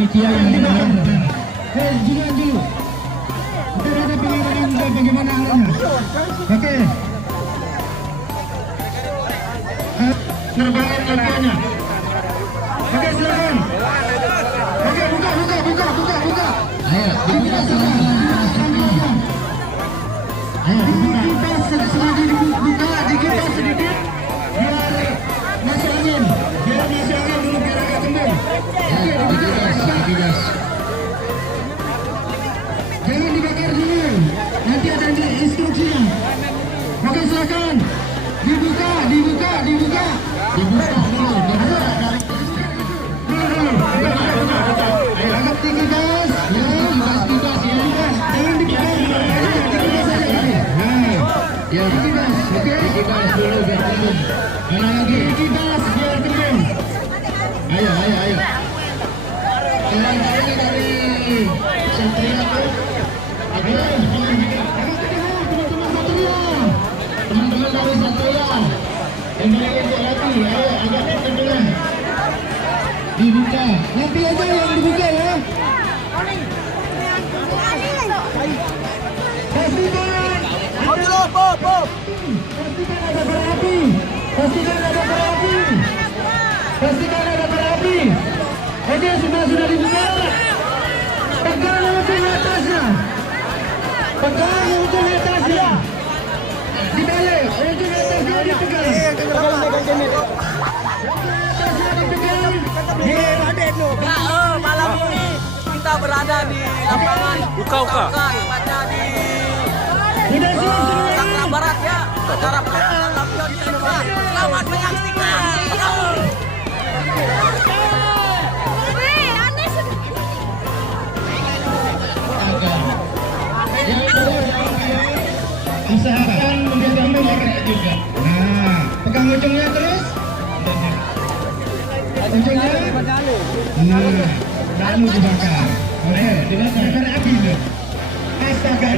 panitia yang mendengarkan. Jangan dulu. Kita ada pengalaman bagaimana arahnya. Oke. Terbangan lampionnya. Oke, silakan. Oke, buka. Ayo, dibuka silakan. Ayo, dikipas sedikit. Biar masuk angin. Dulu biar agak kembang. Oke, dikipas. Jangan dibakar dulu. Nanti ada instruksinya. Oke, silakan. Dibuka dulu. Agak tinggi gas. Gas ya. Jangan dibakar. Ya, gas. Oke. Gas dulu biar kembang. Mana lagi? Gas biar kembang. Ayo. Ini dari Satria. Ayo. Teman-teman dari Satria. Kembali lagi. Ayo, agak kencang. Dibuka. Nanti aja yang dibuka ya. Pastikan. Pastikan ada berapi. Oke, sudah dibuka. Pegang ujung atasnya. Dibalik. Ujung atasnya dipegang. Malam ini kita berada di lapangan Buka. Tepatnya di SAKRA Barat ya. Acara pelepasan Lampion Terbang. Selamat menyaksikan. Usahakan mempegang korek juga. Nah, pegang ujungnya terus. Ujungnya. Lalu dibakar. Oke, dibakar api dulu. Astaga,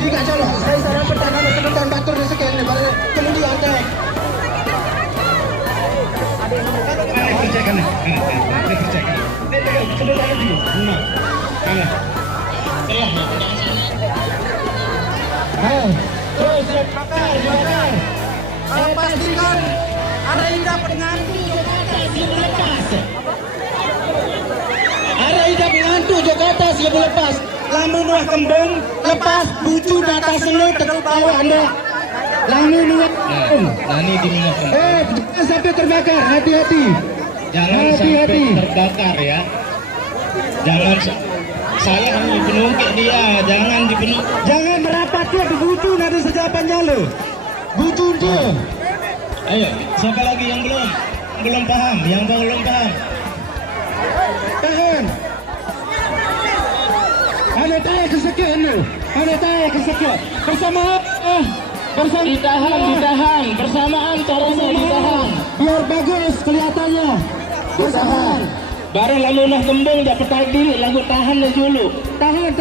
tidak colok. Saya saran pertama sebentar batur di sekian lebar. Kemudian teh. Kerjakan. Sebentar lagi. Terus dibakar. Pastikan ada yang dapat ngantuk ke atas yang lepas. Ada yang dapat ngantuk ke atas yang lepas. Lamun nuah kembung lepas bucu data selut ke bawah Anda. Lamun nuah kembung. Nani diminum. Jangan sampai terbakar. Hati-hati. Jangan sampai terbakar ya. Jangan. Saya hanya dipenungkit dia. Jangan merapat dia ke bucu nanti sejapan nyalo. Bucu dia. Ayo, siapa lagi yang belum paham? Tahan. Ada tayar kesekian. Bersama. Ditahan. Bersamaan caranya ditahan. Biar bagus kelihatannya. Bersamaan. Baru lalu nak kembung dapat tadi lagu tahan dulu. Tahan.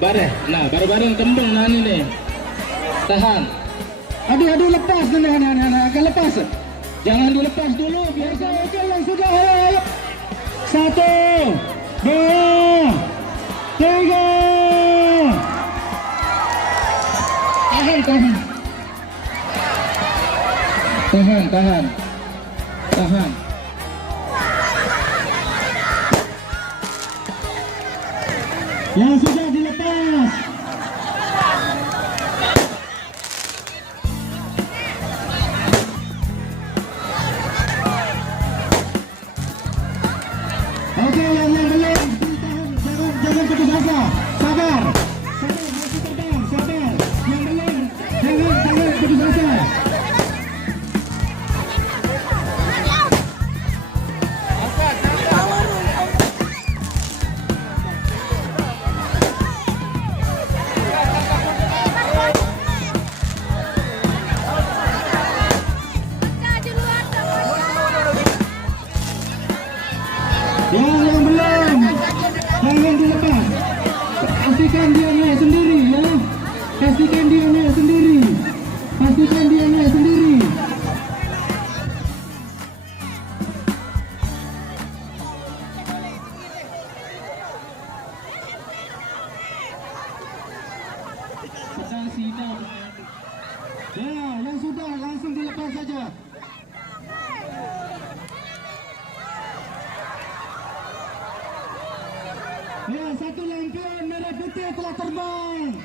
Baru kembung nani nih. Tahan. Aduh lepas agak lepas. Jangan dilepas dulu biar saya yang sudah. Ayo. 1, 2, 3. Tahan. Yang sudah dilepas. Oke, yang belum jangan putus asa. Sabar. Masih terbang, sabar. Yang belum jangan putus asa. Yang belum jangan dilepas. Pastikan dia naik sendiri ya. Pastikan dia naik sendiri. 6. Ya, yang sudah langsung dilepas saja. Ya, 1 lampion merah putih telah terbang.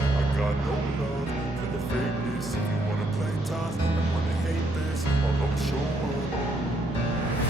I got no love for the fakeness. If you wanna play tough and wanna hate this, I'll always show up.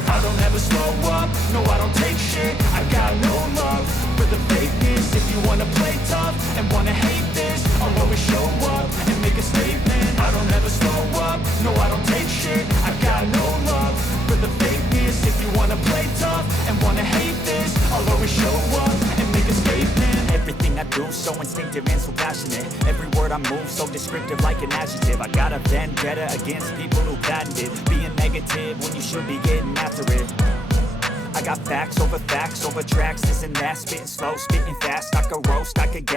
I don't ever slow up, no I don't take shit. I got no love for the fakeness. If you wanna play tough and wanna hate this, I'll always show up and make a statement. I don't ever slow up, no I don't take shit. I got no love for the fakeness. If you wanna play tough and wanna hate this, I'll always show up and make a statement. Everything I do so instinctive and so passionate. Every word I move so descriptive like an adjective. I got a vendetta against people who patented being negative when you should be getting after it. I got facts over tracks, this and that. Spitting slow, spitting fast, I could roast, I could gas.